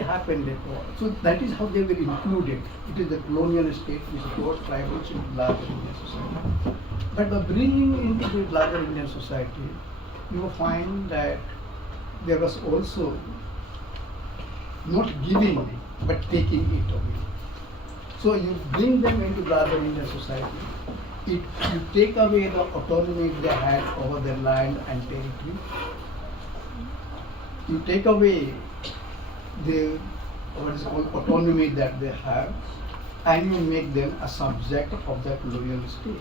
happened later. So that is how they were included. It is the colonial state which brought tribals into larger Indian society. But by bringing into the larger Indian society, you will find that there was also not giving but taking it away. So you bring them into larger Indian society. You take away the autonomy they had over their land and territory. You take away the what is called autonomy that they have, and you make them a subject of the colonial state.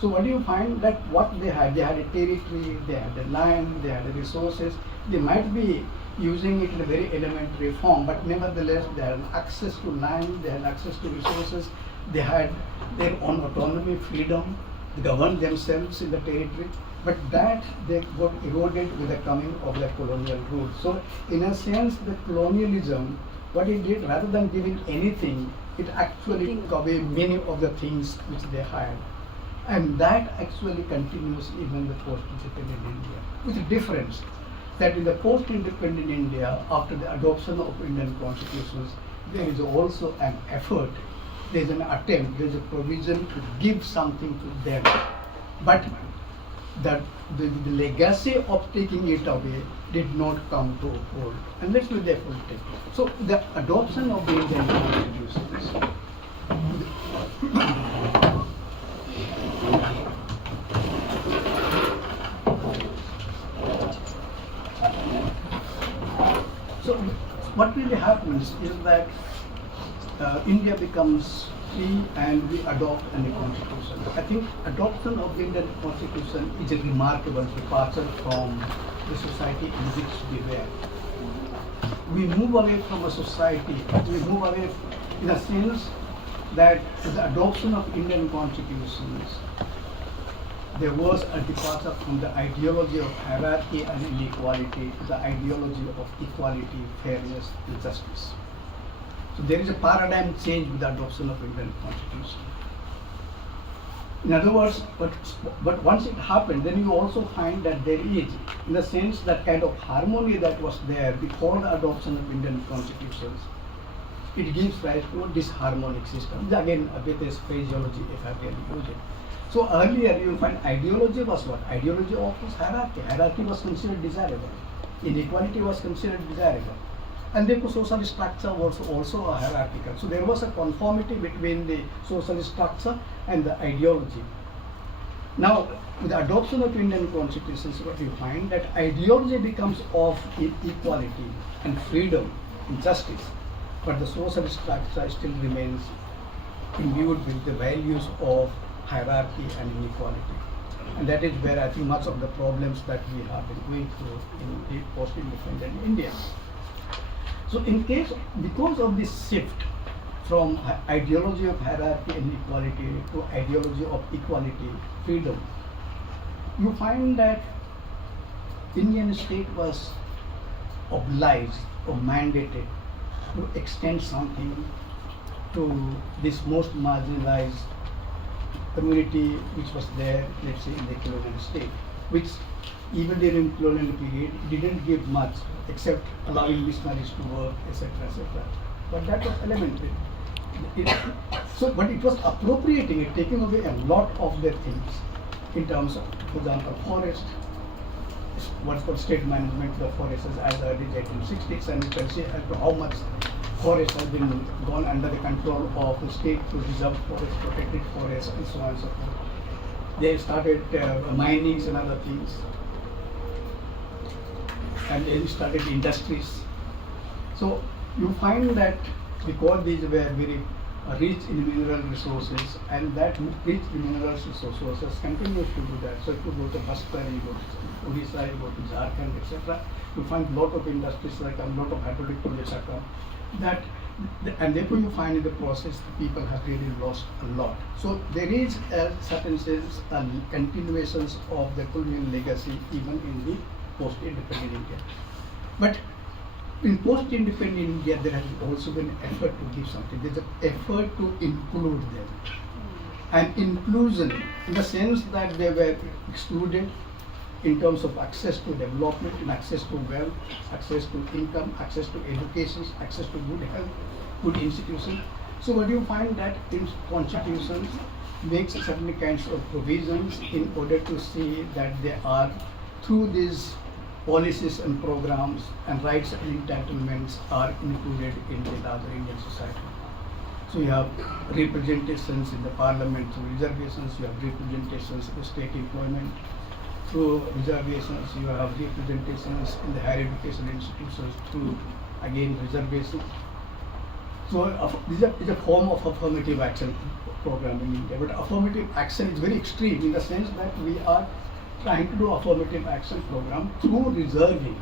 So what do you find? That what they had a territory, they had the land, they had the resources. They might be using it in a very elementary form, but nevertheless they had access to land, they had access to resources, they had their own autonomy, freedom, they governed themselves in the territory. But that they got eroded with the coming of the colonial rule. So in a sense, the colonialism, what it did, rather than giving anything, it actually took away many of the things which they had. And that actually continues even in the post-independent India, with the difference that in the post-independent India, after the adoption of Indian constitutions, there is also an effort, there is an attempt, there is a provision to give something to them. But that the legacy of taking it away did not come to hold, and let's be therefore take. So the adoption of the Indian constitutions, so what really happens is that India becomes free and we adopt a new constitution. I think adoption of the Indian constitution is a remarkable departure from the society in which we were. We move away from a society, we move away in a sense that with the adoption of Indian constitutions, there was a departure from the ideology of hierarchy and inequality to the ideology of equality, fairness and justice. So there is a paradigm change with the adoption of Indian constitution. In other words, but once it happened, then you also find that there is, in a sense, that kind of harmony that was there before the adoption of Indian constitutions. It gives rise to a disharmonic system. Again, a bit is phraseology if I can use it. So earlier you find ideology was what? Ideology of hierarchy. Hierarchy was considered desirable. Inequality was considered desirable. And therefore social structure was also a hierarchical. So there was a conformity between the social structure and the ideology. Now, with the adoption of Indian constitutions, what you find that ideology becomes of equality and freedom and justice, but the social structure still remains imbued with the values of hierarchy and inequality. And that is where I think much of the problems that we have been going through in the post-independent India. So because of this shift from ideology of hierarchy and equality to ideology of equality, freedom, you find that Indian state was obliged or mandated to extend something to this most marginalized community which was there, let's say, in the colonial state, which even during colonial period didn't give much except allowing missionaries to work, etc., etc. But that was elementary. But it was appropriating it, taking away a lot of their things in terms of, for example, forest, what's called state management of forests as early as 1860s, and you can see how much forest has been gone under the control of the state to reserve forest, protected forest, and so on and so forth. They started minings and other things, and they started industries. So you find that because these were very rich in mineral resources, and that rich in mineral resources continues to do that. So if you go to Bastar, you go to Odisha, you go to Jharkhand, etc., you find a lot of industries like a lot of hydraulic projects are come. And therefore you find in the process the people have really lost a lot. So there is a certain sense continuations of the colonial legacy even in the post-independent India. But in post-independent India, there has also been an effort to give something. There's an effort to include them. And inclusion, in the sense that they were excluded, in terms of access to development and access to wealth, access to income, access to education, access to good health, good institutions. So what you find that in constitutions makes certain kinds of provisions in order to see that they are, through these policies and programs and rights and entitlements are included in the larger Indian society. So you have representations in the parliament through reservations, you have representations in the state employment through reservations, you have representations in the higher education institutions through, again, reservations. So this is a form of affirmative action program in India, but affirmative action is very extreme in the sense that we are trying to do affirmative action program through reserving.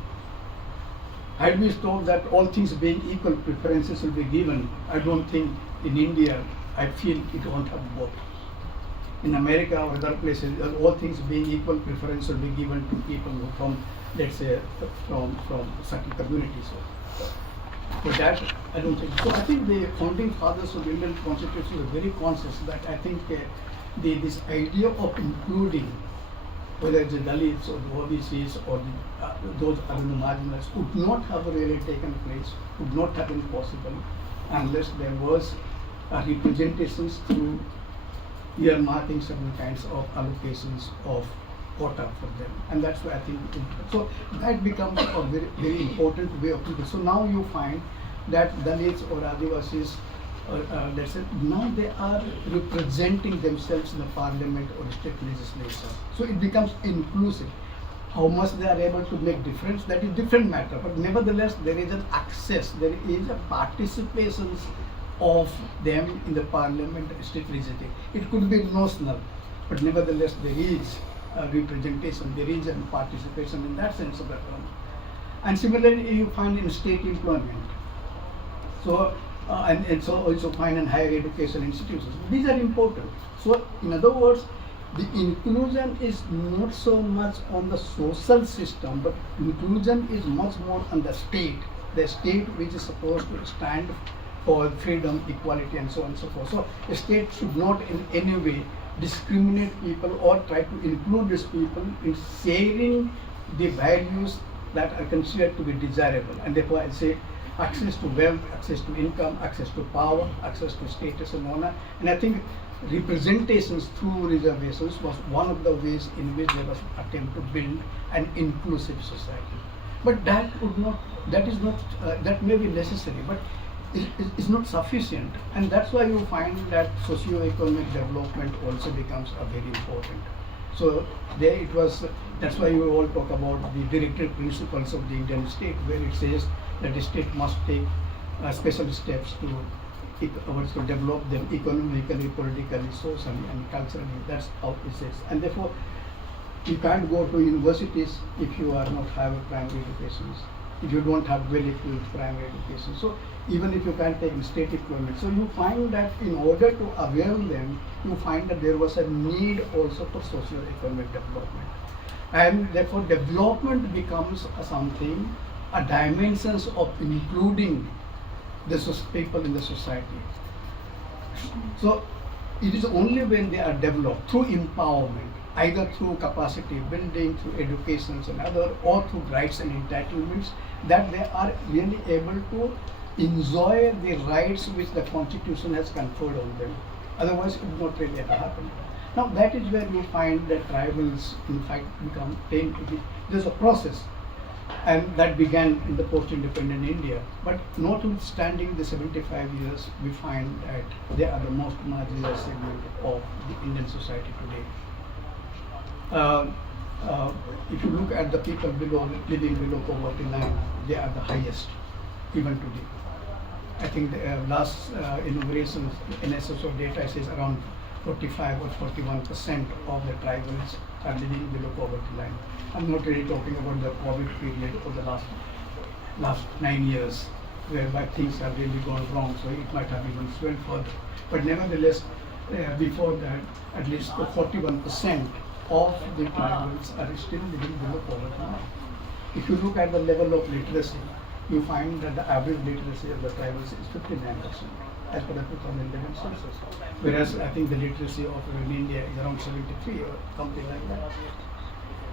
Had we thought that all things being equal, preferences will be given, I don't think in India, I feel it won't have both. In America or other places, all things being equal, preference will be given to people who from, let's say, from certain communities. For that, I don't think. So I think the founding fathers of the Indian Constitution were very conscious that I think this idea of including, whether it's the Dalits or the OBCs or those other marginals, would not have really taken place, would not have been possible unless there was representations through earmarking certain kinds of allocations of quota for them. And that's why I think, so that becomes a very, very important way of thinking. So now you find that Dalits or Adivasis, let's say, now they are representing themselves in the parliament or state legislature. So it becomes inclusive. How much they are able to make difference, that is different matter. But nevertheless, there is an access, there is a participation of them in the parliament, state legislature. It could be notional, but nevertheless, there is a representation, there is a participation in that sense of the term. And similarly, you find in state employment. So, and so also find in higher education institutions. These are important. So, in other words, the inclusion is not so much on the social system, but inclusion is much more on the state which is supposed to stand for freedom, equality, and so on and so forth. So, a state should not in any way discriminate people or try to include these people in sharing the values that are considered to be desirable. And therefore, I say access to wealth, access to income, access to power, access to status and honor. And I think representations through reservations was one of the ways in which there was an attempt to build an inclusive society. But that would not, that is not, that may be necessary, but is not sufficient. And that's why you find that socio-economic development also becomes a very important. So there it was, that's why you all talk about the directive principles of the Indian state, where it says that the state must take special steps to develop them economically, politically, socially, and culturally. That's how it says. And therefore, you can't go to universities if you are not have a primary education, if you don't have well-equipped primary education. So even if you can't take state employment. So you find that in order to avail them, you find that there was a need also for socio-economic development. And therefore development becomes something, a dimensions of including the people in the society. So it is only when they are developed through empowerment, either through capacity building, through educations and other, or through rights and entitlements, that they are really able to enjoy the rights which the Constitution has conferred on them. Otherwise, it would not really ever happen. Now, that is where you find that tribals, in fact, tend to be, there's a process, and that began in the post-independent India. But notwithstanding the 75 years, we find that they are the most marginalized segment of the Indian society today. If you look at the people living below poverty line, they are the highest even today. I think the last enumerations in SSO data says around 45 or 41% of the tribals are living below poverty line. I'm not really talking about the COVID period or the last 9 years, whereby things have really gone wrong, so it might have even swelled further. But nevertheless, before that, at least 41% of the tribals are still living below poverty line. If you look at the level of literacy, you find that the average literacy of the tribals is 59% as per the 2011 census. Whereas I think the literacy of in India is around 73 or something like that.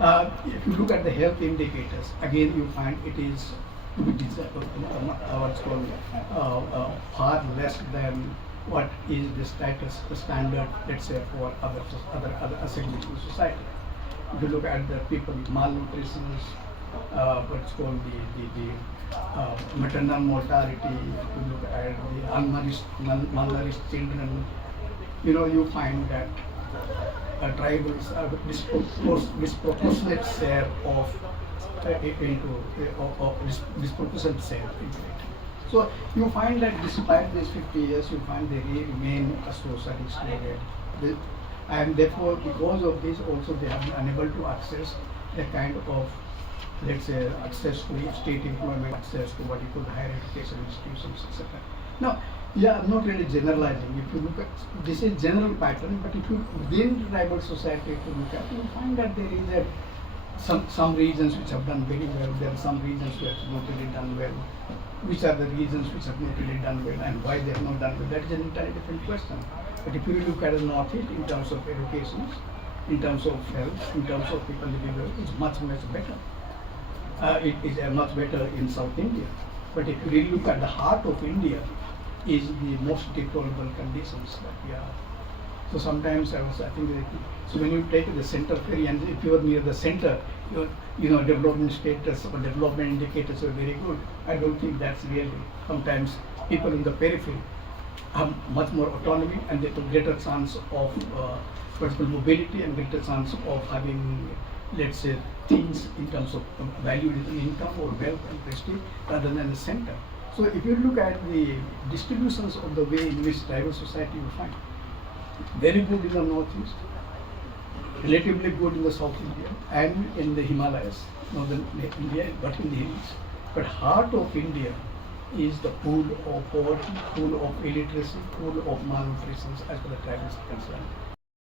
If you look at the health indicators, again you find it is to be what's called far less than what is the status, the standard, let's say, for other segments of society. If you look at the people with malnutrition, what's called the maternal mortality, if you look at the malnourished children, you find that tribals have a disproportionate share of disproportionate share into it. So you find that despite these 50 years, you find they remain a socially excluded. And therefore, because of this, also they have been unable to access the kind of, let's say, access to state employment, access to what you call higher education institutions, etc. Now, I'm not really generalizing. If you look at this is general pattern, but if you within tribal society, if you look at, you find that there is some regions which have done very well. There are some regions which have not really done well. Which are the reasons which have not really done well, and why they have not done well? That is an entirely different question. But if you look at the Northeast in terms of education, in terms of health, in terms of people living well, it's much better. It is much better in South India. But if you really look at the heart of India, is the most deplorable conditions that we are. So sometimes I think so when you take the center ferry, and if you are near the center, your development status or development indicators are very good. I don't think that's really. Sometimes people in the periphery have much more autonomy and they have a greater chance of personal mobility and greater chance of having, let's say, things in terms of value in income or wealth and prestige rather than the center. So if you look at the distributions of the way in which tribal society you find, very good in the Northeast, relatively good in the South India and in the Himalayas, northern India, but in the hills. But heart of India is the pool of poverty, pool of illiteracy, pool of malnutrition as far as tribals are concerned.